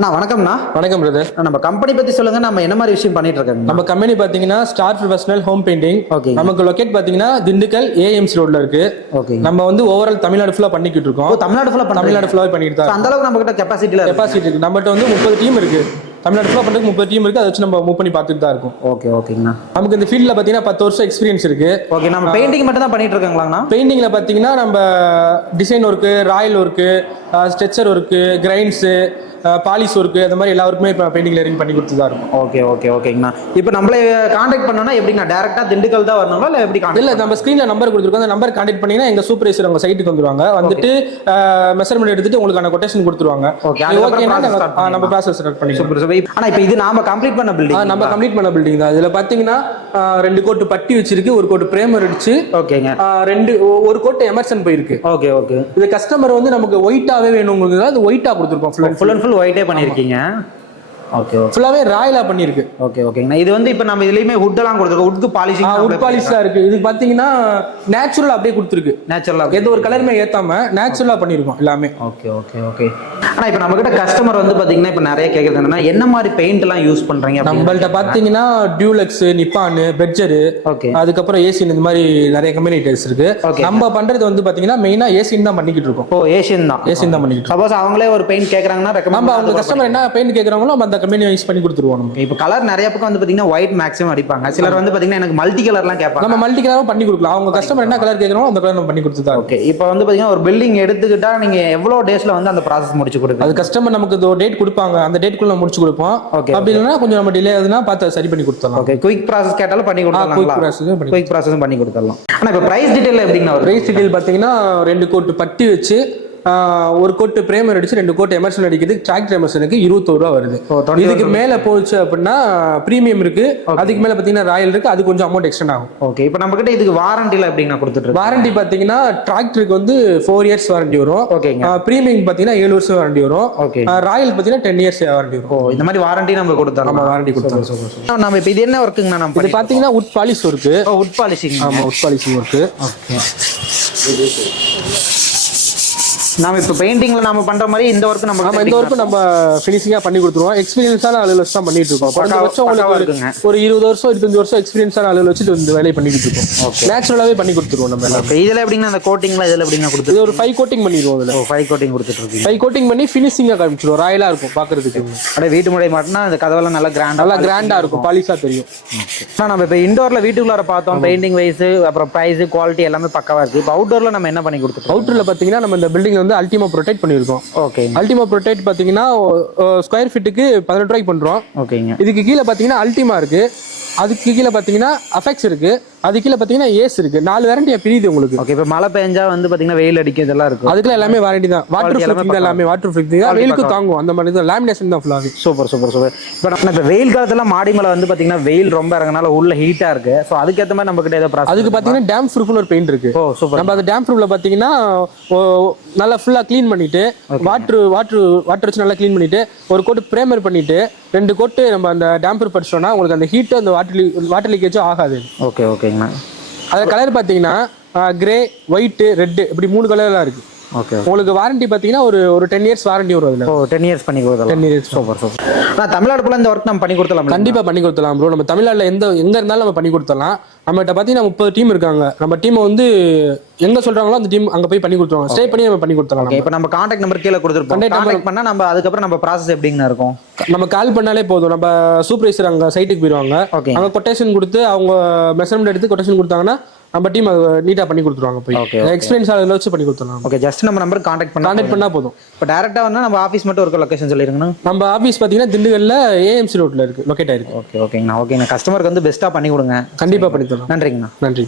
அண்ணா வணக்கம்ண்ணா. வணக்கம் பிரதர். நம்ம கம்பெனி பத்தி சொல்லுங்க. நம்ம என்ன மாதிரி விஷயம் பண்ணிட்டு இருக்கோம்? நம்ம கம்பெனி பாத்தீங்கன்னா star professional home painting. Okay. நமக்கு லொகேட் பாத்தீங்கன்னா திண்டுக்கல் ஏஎம்சி ரோட்ல இருக்கு. ஓகே. நம்ம வந்து ஓவரால் தமிழ்நாடு ஃபுல்லா பண்ணிக்கிட்டு இருக்கோம். தமிழ்நாடு ஃபுல்லா பண்ணிட்டு தான். அந்த அளவுக்கு நம்ம கிட்ட கெபாசிட்டி இருக்கு. நம்மகிட்ட வந்து 30 டீம் இருக்கு. தமிழ்நாடு ஃபுல்லா பண்றதுக்கு 30 டீம் இருக்கு. அதை வச்சு நம்ம மூவ் பண்ணி பார்த்துட்டு தான் இருக்கும். ஓகேங்கண்ணா. நமக்கு இந்த ஃபீல்ட்ல பாத்தீங்கன்னா 10 வருஷம் எக்ஸ்பீரியன்ஸ் இருக்கு. ஓகே. நம்ம பெயிண்டிங் மட்டும் தான் பண்ணிட்டு இருக்காங்களாண்ணா? பெயிண்டிங்ல பாத்தீங்கன்னா நம்ம design work, Royal work, stretcher work, grains, polish work, அந்த மாதிரி எல்லா ஒர்க்குமே இப்போ பெயிண்டிங்ல அரேஞ்ச் பண்ணி கொடுத்து தான் இருக்கும். ஓகேங்கண்ணா. இப்போ நம்மளே கான்டாக்ட் பண்ணோம்னா எப்படிண்ணா? டேரக்டா திண்டுக்கல் தான் வரணுமா இல்லை எப்படி? இல்ல, நம்ம ஸ்கிரீன்ல நம்பர் கொடுத்துருக்கோம். அந்த நம்பர் கான்டாக்ட் பண்ணீங்கன்னா எங்க சூப்பர்வைசர் உங்க சைட்டுக்கு வந்துருவாங்க. வந்துட்டு மெஷர்மெண்ட் எடுத்துட்டு உங்களுக்கான கொட்டேஷன் கொடுத்துருவாங்க. நம்ம ப்ராசஸ் ஸ்டார்ட் பண்ணி. ஆனா இப்போ இது நாம கம்ப்ளீட் பண்ண பில்டிங். நம்ம கம்ப்ளீட் பண்ண பில்டிங் தான். இதுல பாத்தீங்கன்னா 2 கோட் பட்டி வச்சிருக்கு, 1 கோட் பிரேமர் அடிச்சு. ஓகேங்க. 1 கோட் எமர்சன் போயிருக்கு. ஓகே. இது கஸ்டமர் வந்து நமக்கு ஒயிட்டாவே வேணுங்கிறது அது ஒயிட்டா கொடுத்துருக்கோம். ஃபுல் அண்ட் ஃபுல் ஒயிட்டே பண்ணிருக்கீங்க. ஓகே. ஃபுல்லாவே ராயலா பண்ணிருக்கு. ஓகேங்கண்ணா. இது வந்து இப்போ நம்ம இதுலயுமே வுட் எல்லாம் கொடுத்துருக்கோம். வுட் பாலிஷிங், வுட் பாலிஷா இருக்கு. இது பாத்தீங்கன்னா நேச்சுரலா அப்படியே கொடுத்துருக்கு. நேச்சுரலா எந்த ஒரு கலருமே ஏத்தாம நேச்சுரலா பண்ணிருக்கோம் எல்லாமே. ஓகே. ஆனா இப்போ நம்ம கிட்ட கஸ்டமர் வந்து பாத்தீங்கன்னா இப்போ நிறைய கேக்குறது என்னன்னா என்ன மாதிரி பெயிண்ட் எல்லாம் யூஸ் பண்றீங்க? நம்மள்ட்ட பாத்தீங்கன்னா டியூலக்ஸ், நிப்பான், பெட்ஜர், அதுக்கப்புறம் ஏசியன், இந்த மாதிரி நிறைய கம்பெனிஸ் இருக்கு. நம்ம பண்றது வந்து பாத்தீங்கன்னா மெயினா ஏசியன் தான் பண்ணிக்கிட்டு இருக்கோம். ஏசியன் தான் பண்ணிக்கிட்டு. சப்போஸ் அவங்களே ஒரு பெயிண்ட் கேக்குறாங்கன்னா நம்ம அவங்க கஸ்டமர் என்ன பெயிண்ட் கேக்குறாங்களோ அந்த கம்பெனி யூஸ் பண்ணி கொடுத்துருவோம். நம்ம இப்போ கலர் நிறைய பக்கம் வந்து பாத்தீங்கன்னா ஒயிட் மேக்ஸிமம் அடிப்பாங்க. சிலர் வந்து பாத்தீங்கன்னா எனக்கு மல்டி கலர்லாம் கேட்பாங்க. நம்ம மல்டி கலரும் பண்ணி கொடுக்கலாம். அவங்க கஸ்டமர் என்ன கலர் கேக்குறாங்களோ அந்த கலர் நம்ம பண்ணி கொடுத்துதான். ஓகே. இப்போ வந்து பாத்தீங்கன்னா ஒரு பில்டிங் எடுத்துக்கிட்டா நீங்க எவ்வளவு டேஸ்ல வந்து அந்த ப்ராசஸ் முடிச்சு கொடுப்பீங்க? அது கஸ்டமர் நமக்கு ஒரு டேட் கொடுப்பாங்க, அந்த டேட்க்குள்ள நம்ம முடிச்சு கொடுப்போம். அப்படி இல்லைன்னா கொஞ்சம் நம்ம டிலே ஆகுதுன்னா பார்த்து சரி பண்ணி கொடுத்துடலாம். ஓகே. குயிக் ப்ராசஸ் கேட்டாலும் பண்ணி கொடுத்துடலாம். குயிக் ப்ராசஸ் பண்ணி கொடுத்துடலாம். ஆனா இப்போ பிரைஸ் டீடைல் எப்படின்னா? பிரைஸ் டீடைல் பாத்தீங்கன்னா 2 கோட் பட்டி வச்சு 1 கோட் பிரேமர் அடிச்சு 2 கோட் எமர்சன் அடிக்குது. டிராக்டர் எமர்சனுக்கு 21 ரூபா வருது. இதுக்கு மேல போச்சு அப்படின்னா பிரீமியம் இருக்கு. அதுக்கு மேல பாத்தீங்கன்னா ராயல் இருக்கு. அது கொஞ்சம் அமௌண்ட் எக்ஸ்டெண்ட் ஆகும். ஓகே. இப்போ நம்ம கிட்ட இதுக்கு வாரண்டில எப்படின்னா கொடுத்துட்டு? வாரண்டி பாத்தீங்கன்னா டிராக்டருக்கு வந்து 4 இயர்ஸ் வாரண்டி வரும். ஓகேங்க. பிரீமியம் பாத்தீங்கன்னா 7 வருஷம் வாரண்டி வரும். ஓகே. ராயல் பாத்தீங்கன்னா 10 இயர்ஸ் வாரண்டி வரும். இந்த மாதிரி வாரண்டி நம்ம கொடுத்தோம். நம்ம வாரண்டி கொடுத்தோம். நம்ம இப்போ இது என்ன ஒர்க்குங்கண்ணா? நம்ம இது பாத்தீங்கன்னா would polish work. Would polishing. ஆமா, வுட் பாலிஷிங் ஒர்க்கு. ஓகே. நாம இப்போ பெயிண்டிங்ல நாம பண்ற மாதிரி இந்த ஒர்க் நம்ம நம்ம ஃபினிஷிங்கா பண்ணி கொடுத்துருவோம். எக்ஸ்பீரியன்ஸான ஆளுகளை தான் பண்ணிட்டு இருக்கோம். ஒரு 20 வருஷம் 25 வருஷம் எக்ஸ்பீரியன்ஸான ஆளுகளை வச்சுட்டு இந்த வேலையை பண்ணிட்டு இருக்கோம். நேச்சுரலாவே பண்ணி கொடுத்துருவோம் நம்ம எல்லாம். இதுல எப்படின்னா அந்த கோட்டிங்ல இதுல எப்படின்னா கொடுத்து இது ஒரு 5 கோட்டிங் பண்ணிடுவோம். இதுல 5 கோட்டிங் கொடுத்துட்டு இருக்கோம். 5 கோட்டிங் பண்ணி ஃபினிஷிங்கா காமிச்சிடுவோம். ராயலா இருக்கும் பாக்குறதுக்கு. அப்படியே வீட்டு முறை மாட்டினா அந்த கதவெல்லாம் நல்லா கிராண்டா இருக்கும், பாலிஷா தெரியும். நம்ம இப்போ இன்டோர்ல வீட்டுக்குள்ளார பார்த்தோம். பெயிண்டிங் வைஸ் அப்புறம் பிரைஸ் குவாலிட்டி எல்லாமே பக்கவா இருக்கு. இப்போ அவுட்டோர்ல நம்ம என்ன பண்ணி கொடுத்துருக்கோம்? அவுட்டர்ல பாத்தீங்கன்னா நம்ம இந்த பில்டிங் வந்து அல்டிமா ப்ரொடெக்ட் பண்ணிருக்கோம். ஓகே. அல்டிமா ப்ரொடெக்ட் பாத்தீங்கன்னா ஸ்கொயர் ஃபீட்டுக்கு 18 ரூபாய்க்கு பண்றோம். ஓகேங்க. இதுக்கு கீழே பாத்தீங்கன்னா அல்டிமா இருக்கு, அதுக்கு கீழே பாத்தீங்கன்னா அஃபெக்ட்ஸ் இருக்கு, அது கீழே பாத்தீங்கன்னா ஏஸ் இருக்கு. 4 வாரண்டி பிரியுது உங்களுக்கு. ஓகே. இப்போ மழை பெஞ்சா வந்து பாத்தீங்கன்னா வெயில் அடிக்கும், இதெல்லாம் இருக்கு. அதுக்குள்ள எல்லாமே வாரண்டி தான். வாட்டர் ப்ரூஃபிங் எல்லாமே வாட்டர் ப்ரூஃபிங் தான். வெயிலுக்கு தாங்கும். அந்த மாதிரி தான். லேமினேஷன் தான் ஃபுல்லாவே. சூப்பர். இப்போ வெயில் காலத்துல மாடி மேல வந்து பாத்தீங்கன்னா வெயில் ரொம்ப இறங்கனால உள்ள ஹீட்டா இருக்கு. சோ அதுக்கு ஏத்த மாதிரி நம்ம கிட்ட ஏதோ ப்ராசஸ். அதுக்கு பாத்தீங்கன்னா டேம் ப்ரூஃப்னு ஒரு பெயிண்ட் இருக்கு. சூப்பர். நம்ம அந்த டேம் ப்ரூஃப்ல பாத்தீங்கன்னா நல்லா ஃபுல்லா க்ளீன் பண்ணிட்டு வாட்டர் வச்சு நல்லா க்ளீன் பண்ணிட்டு 1 கோட் பிரேமர் பண்ணிட்டு 2 கோட் நம்ம அந்த டேம் ப்ரூஃப் படிச்சோம்னா உங்களுக்கு அந்த ஹீட் அந்த வாட்டர் லீக்கேஜும் ஆகாது. ஓகேங்கண்ணா. அது கலர் பாத்தீங்கன்னா கிரே, ஒயிட், ரெட் இப்படி 3 கலர்லாம் இருக்கு. ஓகே. உங்களுக்கு வாரண்டி பாத்தீங்கன்னா ஒரு 10 இயர்ஸ் வாரண்டி வரும். அதுல 10 இயர்ஸ் பண்ணி கொடுத்தலாம். 10 இயர்ஸ். சூப்பர். நான் தமிழ்நாடு ஃபுல்லா இந்த ஒர்க் நம்ம பண்ணி கொடுத்தலாம். கண்டிப்பா பண்ணி கொடுத்தலாம் ப்ரோ. நம்ம தமிழ்நாடுல எங்க இருந்தாலும் நம்ம பண்ணி கொடுத்தலாம். நம்மகிட்ட பாத்தீங்கன்னா 30 டீம் இருக்காங்க. நம்ம டீமை வந்து எங்க சொல்றாங்களோ அந்த டீம் அங்க போய் பண்ணி கொடுத்துருவாங்க. ஸ்டே பண்ணி நம்ம பண்ணி கொடுத்தலாம். இப்போ நம்ம கான்டாக்ட் நம்பர் கீழே கொடுத்துருப்போம். கான்டாக்ட் பண்ணா நம்ம அதுக்கப்புறம் நம்ம ப்ராசஸ் எப்படிங்கண்ணா இருக்கும்? நம்ம கால் பண்ணாலே போதும். நம்ம சூப்பர்வைசர் அங்க சைட்டுக்கு போயிடுவாங்க. அங்க கொட்டேஷன் கொடுத்து அவங்க மெஷர்மெண்ட் எடுத்து கொட்டேஷன் கொடுத்தாங்கன்னா நம்ம டீம் நீட்டா பண்ணி கொடுத்துருவாங்க. போய் எக்ஸ்பீரியன்ஸ் ஆளுங்களை வச்சு பண்ணி கொடுத்துருவாங்க. ஓகே. ஜஸ்ட் நம்ம நம்பர் கான்டாக்ட் பண்ணா போதும். இப்போ டைரக்டா வந்து நம்ம ஆஃபீஸ் மட்டும் ஒரு லொகேஷன் சொல்லிருங்கண்ணா. நம்ம ஆஃபீஸ் பாத்தீங்கன்னா திண்டுக்கல்ல ஏஎம்சி ரோட்ல இருக்கு, லொகேட் ஆயிருக்கு. ஓகேங்கண்ணா. கஸ்டமருக்கு வந்து பெஸ்ட்டா பண்ணி கொடுங்க. கண்டிப்பா பண்ணி தரோம். நன்றிங்கண்ணா. நன்றி.